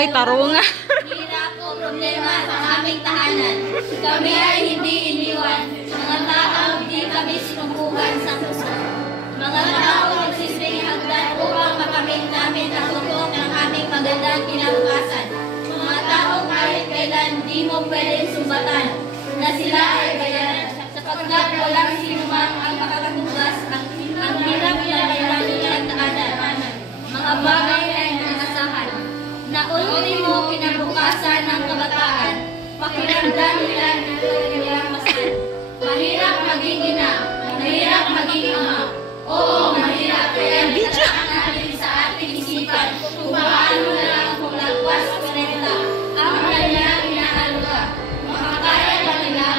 Oy, tarunga. Hirap o problema sa aming tahanan. Kami ay hindi iniwan. Mga tao di kami sinubukan sa puso. Mga tao nagsising hagdan upang makamit namin ang tutok ng aming magandang kinabukasan. Mga tao kahit kailan di mo pwedeng sumbatan na sila ay bayaran. Sapagkat walang sinumang ang makakatugas ang hirap na kailangan at taanan. Mga bagay ay naasahan na ultimo kinabukasan ng kabataan, pakiramdam nila ng kanilang masan. Mahirap maging ina, mahirap maging ama. Oo, mahirap kaya natataan natin sa ating isipan kung paano na lang kung lagpas o renta ang kanilang inaaluga. Makakaya ba nila?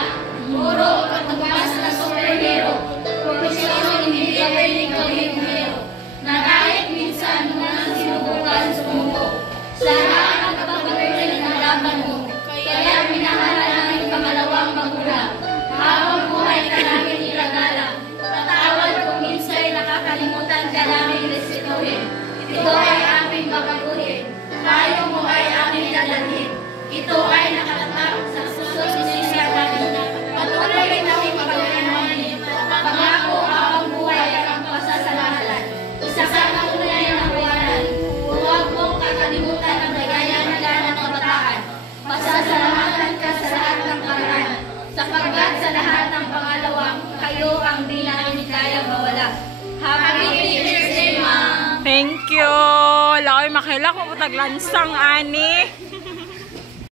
Puro pagtugas na superhero, profesyon hindi ka pwedeng gawing hero, na kahit minsan mga sinubukan sumuko. Sa lahat ng kapapagaling na laban mo, kaya minahala namin pangalawang magulang. Habang buhay ka namin ilagalang, patawad kung minsa'y nakakalimutan ka namin resituhin. Ito ay aming babaguhin, payo mo ay aming dadalhin. Ito ay nakatatak sa susisya namin. Patuloy namin pagkakamanin, pangako habang buhay ang pasasalatan. Isa sa tunay na buwanan, huwag mong kakalimutan ang ligaya ng kabataan. Pasasalamatan ka sa lahat ng paraan, sapagkat sa lahat ng pangalawang, kayo ang di namin kaya mawala. Happy Teacher's Day, Ma'am! Thank you. Laoy makilak mo taglansang ani.